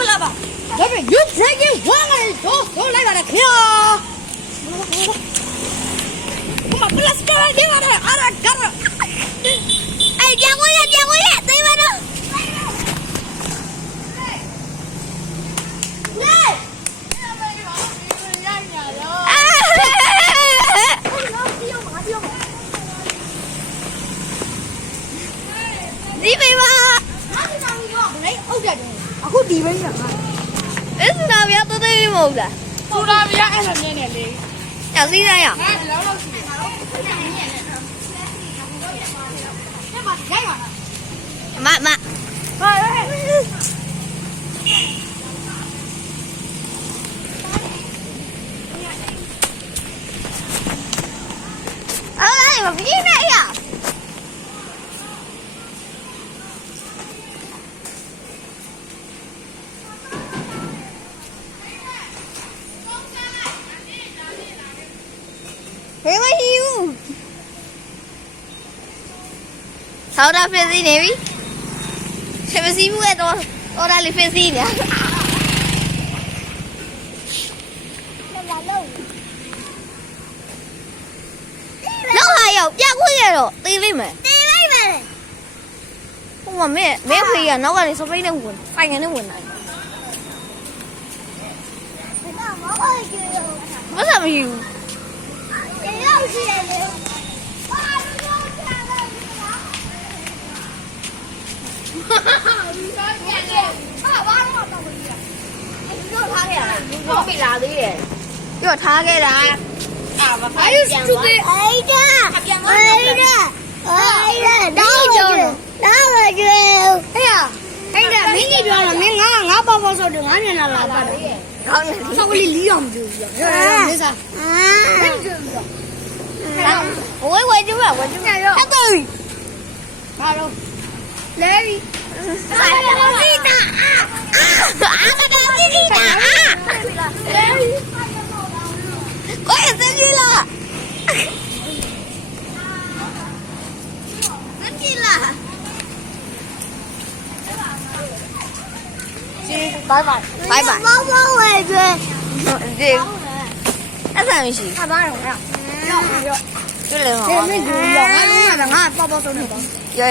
မလားပါဒါပေမဲ့ရုပ်ဆိုင်ကဝါငါတော့လိုက်ပါလားခင်ဗျာမပလတ်စတာဒီမှာအားရကားအဲ့ပြန်ဝင်ရသိပါတော့ဒီမေမအခုဒီပဲရမှာအဲ့စနာဗျာတော်တော်မဟုတ်လားဆိုတာဗျာအဲ့လိုမြင်နေလေညစီးရရဟာလောက်လောက်ရှိတယ်ငါတို့ညနေနေတယ်မရိုက်ပါမဟာအဲ့မပြင်းနဲ့ရဟေးမဟီယူဆောတာဖက်စီနေပြီဖက်စီဘူးကတော့အော်ဒါလေးဖက်စီနေလောက်ဟာရောက်ပြခွင့်ရတော့ตีလိုက်မယ်ဟိုမမဲဖေးကနောက်ကနေစပိတ်နဲ့ဝင်ဖိုင်ကနေဝင်လာမဆာမဟီယူပြောထားခဲ့တာအာယူစတူပစ်အိဒါတော့ကျော်တော့ကျော်ဟဲ့အဲ့ဒါမင်းကြီးပြောတော့မင်းငါပေါ့ဆိုတော့ငါမျက်နှာလာပါတယ်ကောင်းတယ်ဆောက်ကလေးလီးအောင်မကြည့်ဘူးပြောမင်းစားမင်းကြည့်ဘူးဝဲကြည့်ပါဝဲကြည့်ရရောဟုတ်တယ်ဘာလို့လဲရီဆိုင်ပါစီတာအာမတော်စီတာလဲရီကိုယ်စကြည့်လားစကြည့်လား拜拜猫我也追这အဲ့ဆန်မရှိဟာဘာရောရောက်ကျွတ်လေဟောမင်းတို့ရောငါလုံးရငါပေါ့ပေါ့ဆုံးနေတော့ရ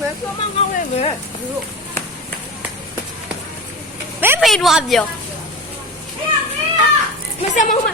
မဲဆောမငောင်းနေမဲဘယ်ဖေးတော့ပြောမစမမ